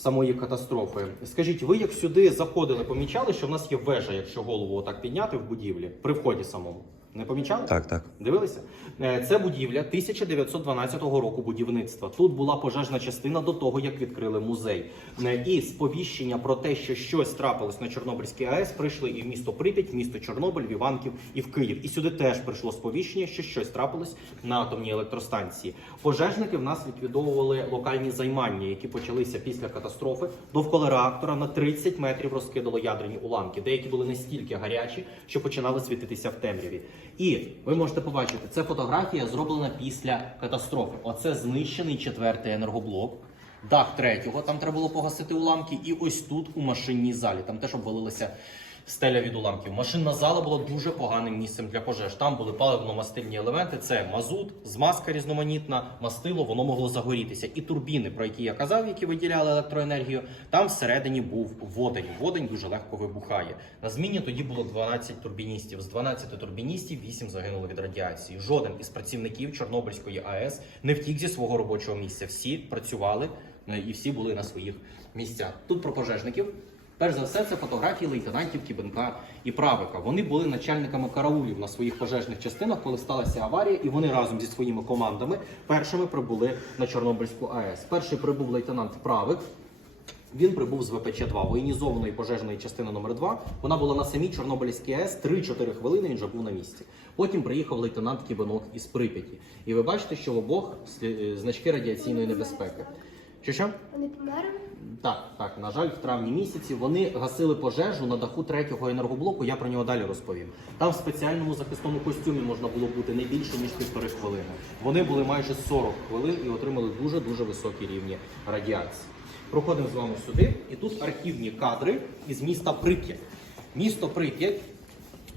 самої катастрофи. Скажіть, ви як сюди заходили, помічали, що в нас є вежа, якщо голову отак підняти в будівлі при вході самому? Не помічали? Так, так. Дивилися? Е, Це будівля 1912 року будівництва. Тут була пожежна частина до того, як відкрили музей. Е, І сповіщення про те, що щось трапилось на Чорнобильській АЕС, прийшли і в місто Прип'ять, в місто Чорнобиль, в Іванків і в Київ. І сюди теж прийшло сповіщення, що щось трапилось на атомній електростанції. Пожежники в нас ліквідовували локальні займання, які почалися після катастрофи. Довкола реактора на 30 метрів розкидало ядерні уламки. Деякі були настільки гарячі, що починали світитися в темряві. І ви можете побачити, це фотографія зроблена після катастрофи. Оце знищений четвертий енергоблок. Дах третього, там треба було погасити уламки, і ось тут у машинній залі. Там теж обвалилася стеля від уламків. Машинна зала була дуже поганим місцем для пожеж. Там були паливно-мастильні елементи. Це мазут, змазка різноманітна, мастило, воно могло загорітися. І турбіни, про які я казав, які виділяли електроенергію, там всередині був водень. Водень дуже легко вибухає. На зміні тоді було 12 турбіністів. З 12 турбіністів 8 загинули від радіації. Жоден із працівників Чорнобильської АЕС не втік зі свого робочого місця. Всі працювали е, і всі були на своїх місцях. Тут про пожежників. Перш за все, це фотографії лейтенантів Кібенка і Правика. Вони були начальниками караулів на своїх пожежних частинах, коли сталася аварія, і вони разом зі своїми командами першими прибули на Чорнобильську АЕС. Перший прибув лейтенант Правик. Він прибув з ВПЧ-2, воєнізованої пожежної частини номер 2 Вона була на самій Чорнобильській АЕС 3-4 хвилини. Він вже був на місці. Потім приїхав лейтенант Кібенок із Прип'яті. І ви бачите, що в обох е, значки радіаційної небезпеки. Що що? Вони померли? Так, так, на жаль, в травні місяці вони гасили пожежу на даху третього енергоблоку. Я про нього далі розповім. Там в спеціальному захисному костюмі можна було бути не більше ніж півтори хвилини. Вони були майже 40 хвилин і отримали дуже дуже високі рівні радіації. Проходимо з вами сюди, і тут архівні кадри із міста Прип'ять. Місто Прип'ять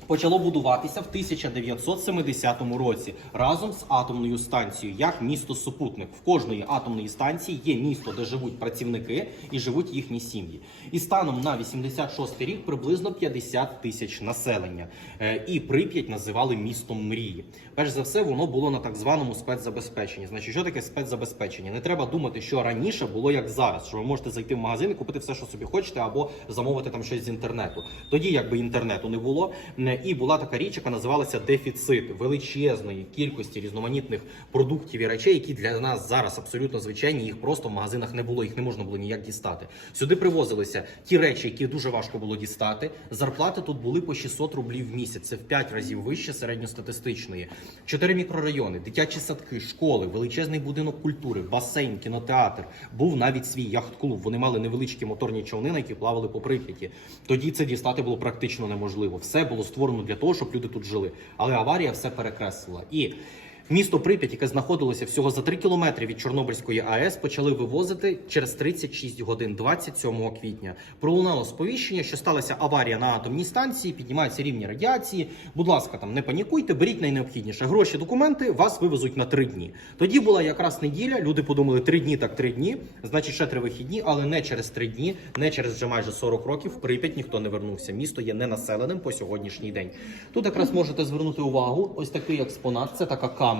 почало будуватися в 1970 році разом з атомною станцією, як місто супутник. В кожної атомної станції є місто, де живуть працівники і живуть їхні сім'ї. І станом на 86 рік приблизно 50 тисяч населення. Е, І Прип'ять називали містом мрії. Перш за все, воно було на так званому спецзабезпеченні. Значить, що таке спецзабезпечення? Не треба думати, що раніше було як зараз, що ви можете зайти в магазин і купити все, що собі хочете, або замовити там щось з інтернету. Тоді якби інтернету не було. І була така річ, яка називалася дефіцит величезної кількості різноманітних продуктів і речей, які для нас зараз абсолютно звичайні. Їх просто в магазинах не було, їх не можна було ніяк дістати. Сюди привозилися ті речі, які дуже важко було дістати. Зарплати тут були по 600 рублів в місяць. Це в 5 разів вище середньостатистичної. Чотири мікрорайони, дитячі садки, школи, величезний будинок культури, басейн, кінотеатр. Був навіть свій яхт-клуб. Вони мали невеличкі моторні човни, на які плавали по Прип'яті. Тоді це дістати було практично неможливо. Все було створено для того, щоб люди тут жили. Але аварія все перекреслила. І Місто Прип'ять, яке знаходилося всього за 3 кілометри від Чорнобильської АЕС, почали вивозити через 36 годин 27 квітня. Пролунало сповіщення, що сталася аварія на атомній станції, піднімаються рівні радіації. Будь ласка, там не панікуйте, беріть найнеобхідніше. Гроші, документи вас вивезуть на 3 дні. Тоді була якраз неділя. Люди подумали, 3 дні так 3 дні, значить ще 3 вихідні, але не через 3 дні, не через вже майже 40 років. В Прип'ять ніхто не вернувся. Місто є ненаселеним по сьогоднішній день. Тут якраз можете звернути увагу. Ось такий експонат. Це така камера.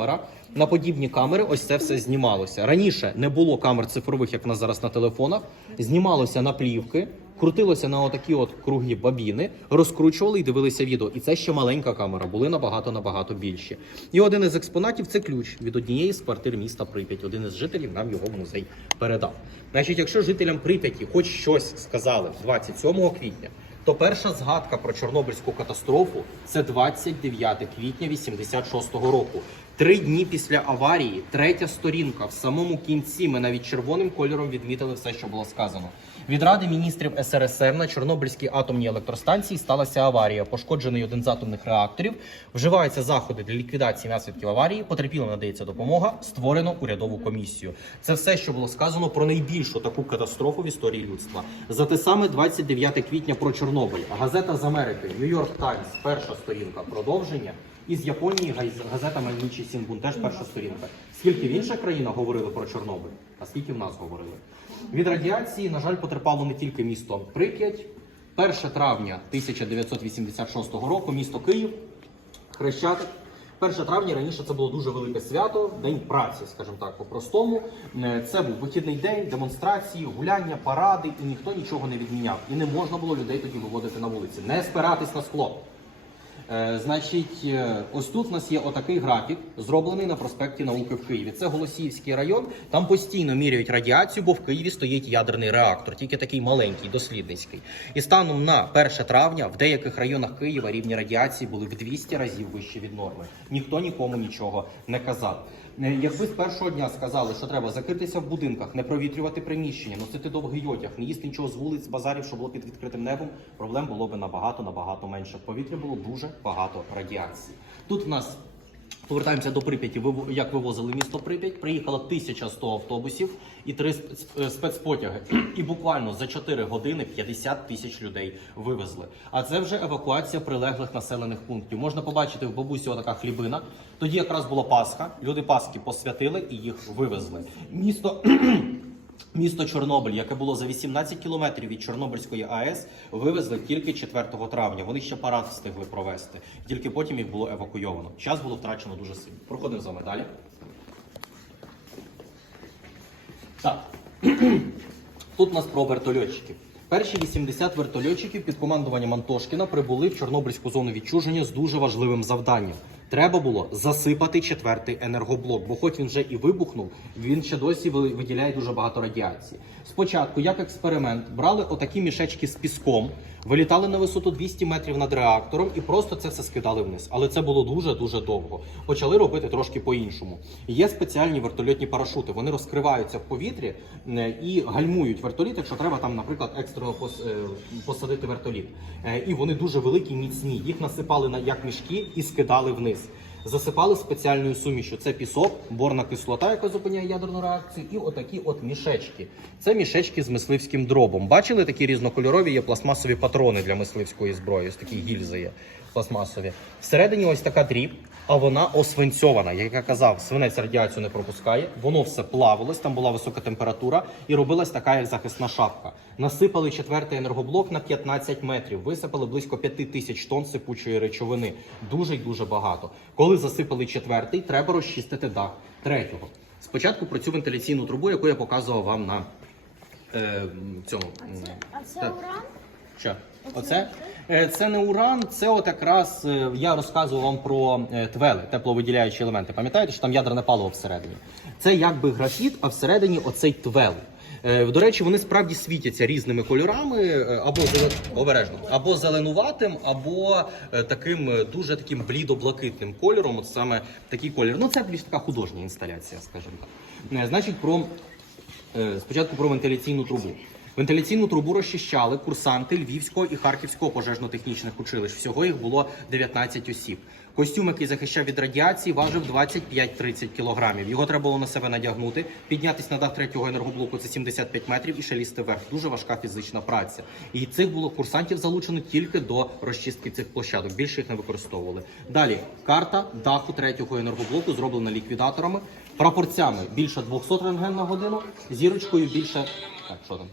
На подібні камери ось це все знімалося. Раніше не було камер цифрових, як в нас зараз на телефонах. Знімалося на плівки, крутилося на отакі от круглі бабіни, розкручували і дивилися відео. І це ще маленька камера, були набагато набагато більші. І один із експонатів це ключ від однієї з квартир міста Прип'ять. Один із жителів нам його в музей передав. Значить, якщо жителям Прип'яті хоч щось сказали 27 квітня. То перша згадка про Чорнобильську катастрофу це 29 квітня 86-го року. Три дні після аварії, третя сторінка. В самому кінці ми навіть червоним кольором відмітили все, що було сказано. Від Ради міністрів СРСР на Чорнобильській атомній електростанції сталася аварія. Пошкоджений один з атомних реакторів. Вживаються заходи для ліквідації наслідків аварії. Потерпілим надається допомога. Створено урядову комісію. Це все, що було сказано про найбільшу таку катастрофу в історії людства. За те саме 29 квітня про Чорнобиль. Газета з Америки, Нью-Йорк Таймс, перша сторінка. Продовження. Із Японії газета Майнічі Сінбун, теж перша сторінка. Скільки в інших країнах говорили про Чорнобиль, а скільки в нас говорили? Від радіації, на жаль, потерпало не тільки місто Прип'ять. 1 травня 1986 року місто Київ, Хрещатик. 1 травня раніше це було дуже велике свято, день праці, скажімо так, по-простому. Е, Це був вихідний день, демонстрації, гуляння, паради, і ніхто нічого не відміняв. І не можна було людей тоді виводити на вулиці. Не спиратись на скло. Е, Значить, е, ось тут у нас є отакий графік, зроблений на проспекті науки в Києві. Це Голосіївський район. Там постійно міряють радіацію, бо в Києві стоїть ядерний реактор, тільки такий маленький, дослідницький. І станом на 1 травня в деяких районах Києва рівні радіації були в 200 разів вище від норми. Ніхто нікому нічого не казав. Якби з першого дня сказали, що треба закритися в будинках, не провітрювати приміщення, носити довгий одяг, не їсти нічого з вулиць, базарів, що було під відкритим небом, проблем було б набагато набагато менше. В повітрі було дуже багато радіації. Тут в нас повертаємося до Прип'яті. Як вивозили місто Прип'ять, приїхало 1100 автобусів і три е, спецпотяги. І буквально за 4 години 50 тисяч людей вивезли. А це вже евакуація прилеглих населених пунктів. Можна побачити в бабусі така хлібина. Тоді якраз була Пасха. Люди Пасхи посвятили і їх вивезли. Місто. Місто Чорнобиль, яке було за 18 кілометрів від Чорнобильської АЕС, вивезли тільки 4 травня. Вони ще парад встигли провести. Тільки потім їх було евакуйовано. Час було втрачено дуже сильно. Проходимо з вами далі. Так. Тут у нас про вертольотчиків. Перші 80 вертольотчиків під командуванням Антошкіна прибули в Чорнобильську зону відчуження з дуже важливим завданням. Треба було засипати четвертий енергоблок, бо хоч він вже і вибухнув, він ще досі виділяє дуже багато радіації. Спочатку, як експеримент, брали отакі мішечки з піском, вилітали на висоту 200 метрів над реактором і просто це все скидали вниз. Але це було дуже дуже довго. Почали робити трошки по-іншому. Є спеціальні вертольотні парашути. Вони розкриваються в повітрі е, і гальмують вертоліт, якщо треба там, наприклад, екстрено посадити вертоліт. Е, І вони дуже великі, міцні. Їх насипали на як мішки і скидали вниз. Засипали спеціальною сумішю. Це пісок, борна кислота, яка зупиняє ядерну реакцію, і отакі от мішечки. Це мішечки з мисливським дробом. Бачили такі різнокольорові є пластмасові патрони для мисливської зброї. Ось такі гільзи є пластмасові. Всередині ось така дріб, а вона освинцьована. Як я казав, свинець радіацію не пропускає. Воно все плавилось, там була висока температура, і робилась така, як захисна шапка. Насипали четвертий енергоблок на 15 метрів, висипали близько 5 тисяч тонн сипучої речовини. Дуже й дуже багато. Коли засипали четвертий, треба розчистити дах третього. Спочатку про цю вентиляційну трубу, яку я показував вам на е, цьому. м, А це уран? Що? Оце? Е, Це не уран, це от якраз е, я розказував вам про е, твели, тепловиділяючі елементи. Пам'ятаєте, що там ядерне паливо всередині? Це якби графіт, а всередині оцей твел. До речі, вони справді світяться різними кольорами, або обережно, або зеленуватим, або таким дуже таким блідо-блакитним кольором. От саме такий колір. Ну це більш така художня інсталяція, скажімо так. Значить, про Спочатку про вентиляційну трубу. Вентиляційну трубу розчищали курсанти Львівського і Харківського пожежно-технічних училищ. Всього їх було 19 осіб. Костюм, який захищав від радіації, важив 25-30 кілограмів. Його треба було на себе надягнути, піднятися на дах третього енергоблоку це 75 метрів і ще лізти вверх. Дуже важка фізична праця. І цих було курсантів залучено тільки до розчистки цих площадок. Більше їх не використовували. Далі карта даху третього енергоблоку зроблена ліквідаторами, прапорцями більше 200 рентген на годину, зірочкою більше. Так, що там?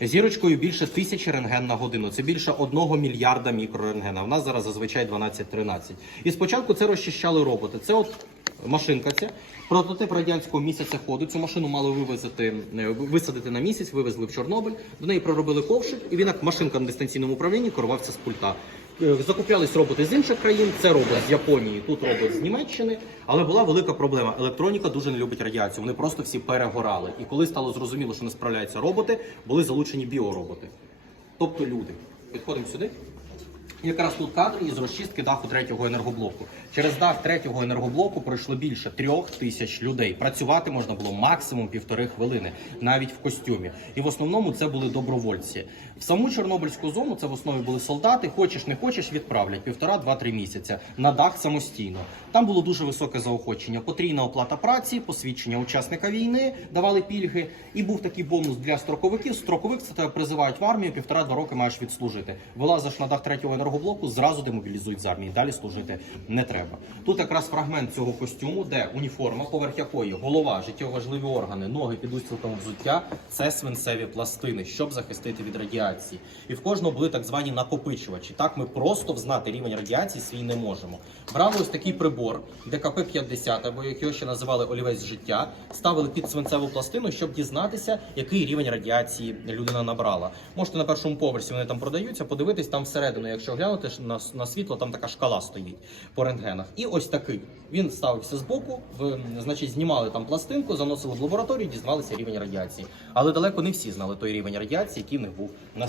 Зірочкою більше тисячі рентген на годину. Це більше одного мільярда мікрорентгена. У нас зараз зазвичай 12-13. І спочатку це розчищали роботи. Це от машинка ця. Прототип радянського місяця ходу. Цю машину мали вивезти, е, висадити на місяць, вивезли в Чорнобиль. До неї проробили ковшик, і він як машинка на дистанційному управлінні керувався з пульта. Е, Закуплялись роботи з інших країн. Це робот з Японії, тут робот з Німеччини. Але була велика проблема. Електроніка дуже не любить радіацію. Вони просто всі перегорали. І коли стало зрозуміло, що не справляються роботи, були залучені біороботи. Тобто люди. Підходимо сюди. Якраз тут кадр із розчистки даху третього енергоблоку. Через дах третього енергоблоку пройшло більше трьох тисяч людей. Працювати можна було максимум півтори хвилини, навіть в костюмі. І в основному це були добровольці. В саму Чорнобильську зону це в основі були солдати. Хочеш, не хочеш, відправлять півтора, два-три місяця на дах самостійно. Там було дуже високе заохочення. Потрійна оплата праці, посвідчення учасника війни, давали пільги. І був такий бонус для строковиків. Строковик це тебе призивають в армію, півтора-два роки маєш відслужити. Вилазиш на дах третього енергоблоку, енергоблоку, зразу демобілізують з армії. Далі служити не треба. Тут якраз фрагмент цього костюму, де уніформа, поверх якої голова, життєво важливі органи, ноги під устілком взуття це свинцеві пластини, щоб захистити від радіації. І в кожного були так звані накопичувачі. Так ми просто взнати рівень радіації свій не можемо. Брали ось такий прибор, ДКП-50, або як його ще називали олівець життя, ставили під свинцеву пластину, щоб дізнатися, який рівень радіації людина набрала. Можете на першому поверсі вони там продаються, подивитись там всередину. Якщо глянути ж на, на світло, там така шкала стоїть по рентгенах. І ось такий. Він ставився збоку, в, значить, знімали там пластинку, заносили в лабораторію, дізналися рівень радіації. Але далеко не всі знали той рівень радіації, який в них був на